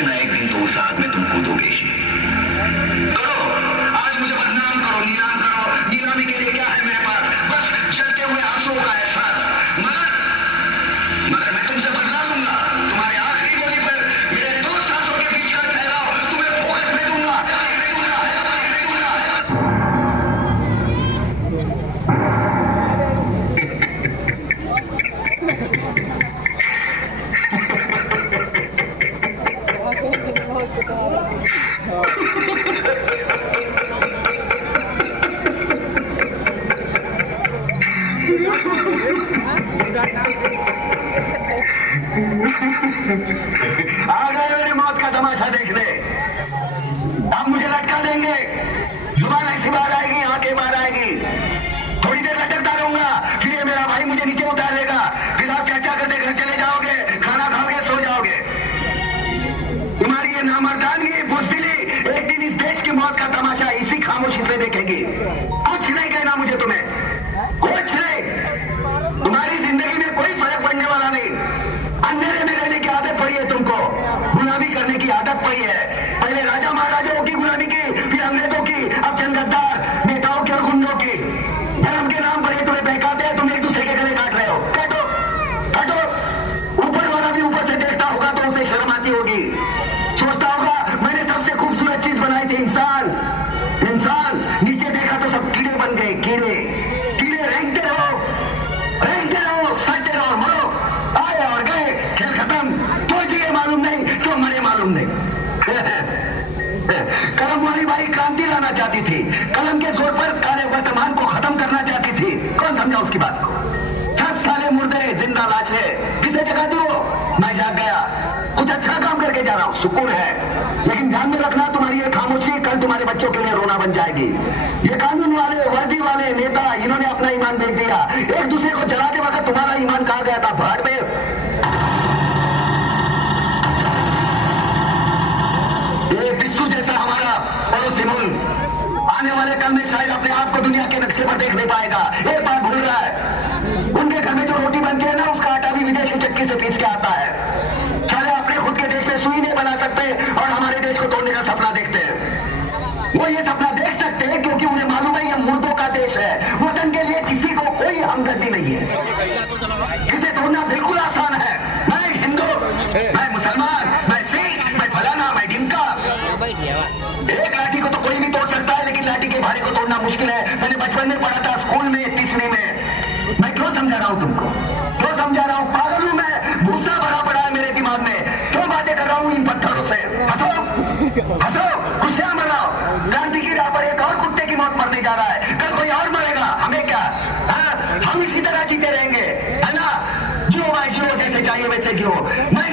एक ना एक दिन तो उस आग में तुम कूदोगे ही। करो, आज मुझे बदनाम करो, नीलाम करो, नीलामी के लिए क्या है मेरे पास? बस जलते हुए आंसुओं का एहसास। मगर मैं तुमसे बदला लूंगा। तुम्हारे आखिरी गोली पर मेरे 2 सांसों के बीच का ठहराव तुम्हें फोकट में दूंगा। आ गए मेरी मौत का तमाशा देखने। अब मुझे लटका देंगे, जुबान ऐसी बाहर आएगी, आंखें बाहर आएगी। थोड़ी देर लटकता रहूंगा, फिर ये मेरा भाई मुझे नीचे उतार लेगा। फिर आप चर्चा करते घर चले जाओगे, खाना खाओगे, सो जाओगे। तुम्हारी ये नामर्दानगी, बुज़दिली एक दिन इस देश की मौत का तमाशा इसी खामोशी से देखेगी। कुछ नहीं कहना मुझे तुम्हें, कुछ नहीं। तुम्हारी जिंदगी में कोई फर्क पड़ने वाला नहीं। अंधेरे में रहने की आदत पड़ी है तुमको, गुलामी करने की आदत पड़ी है। पहले राजा महाराजाओं की गुलामी की, फिर अंग्रेजों की, अब चंद गद्दार नेताओं की और गुंडों की। धर्म के नाम पर ये तुम्हें बहकाते हैं, तुम एक दूसरे के गले काट रहे हो। काटो, काटो। ऊपर वाला भी ऊपर से देखता होगा तो उसे शर्म आती होगी। सोचता होगा मैंने सबसे खूबसूरत चीज बनाई थी, इंसान। इंसान नीचे देखा तो सब कीड़े बन गए, कीड़े। कीड़े रेंगते रहो, सटते रहो, मरो। आए और गए, खेल खत्म। क्यों जिए मालूम नहीं, क्यों मरे मालूम नहीं। कलम वाली बाई क्रांति लाना चाहती थी, कलम के जोर पर काले वर्तमान को खत्म करना चाहती थी। कौन समझा उसकी बात को? सब साले मुर्दे, जिंदा लाशें, किसे जगाती हो? मैं जाग गया, कुछ अच्छा काम करके जा रहा हूँ, सुकून है। लेकिन ध्यान में रखना, तुम्हारी ये खामोशी कल तुम्हारे बच्चों के लिए रोना बन जाएगी। ये कानून वाले, वर्दी वाले नेता, इन्होंने अपना ईमान बेच दिया। एक दूसरे को जलाते वक्त तुम्हारा ईमान कहाँ गया था? भाड़ में। ये बिस्सू जैसा हमारा पड़ोसी मुल्क आने वाले कल में शायद अपने आप को दुनिया के नक्शे पर देख नहीं पाएगा। एक बात भूल रहा है, उनके घर में जो रोटी बनती है ना, उसका आटा भी विदेशी चक्की से पीस के आता है। साले अपने खुद के देश में सुई नहीं बना सकते और हमारे देश को तोड़ने का सपना देखते हैं। वो ये सपना देख सकते हैं क्योंकि उन्हें मालूम है ये मुर्दों का देश है। वतन के लिए किसी को कोई हमदर्दी नहीं है। इसे तोड़ना बिल्कुल आसान है। मैं हिंदू, मैं मुसलमान, मैं सिख, मैं फलाना, मैं ढिमका। एक लाठी को तो कोई भी तोड़ सकता है, लेकिन लाठी के भारे को तोड़ना मुश्किल है। मैंने बचपन में पढ़ा था, स्कूल में, तीसरी में। मैं क्यों समझा रहा हूँ तुमको? क्यों समझा रहा हूँ? पागल हूँ मैं? भूसा भरा पड़ा है मेरे दिमाग में। क्यों बातें कर रहा हूँ इन पत्थरों से? हंसो, हंसो, खुशियां मनाओ। क्रांति की राह पर एक और कुत्ते की मौत मरने जा रहा है, कल कोई और मरेगा। हमें क्या? हम इसी तरह जीते रहेंगे, है ना? जियो भाई जियो, जैसे चाहिए वैसे जियो। मैं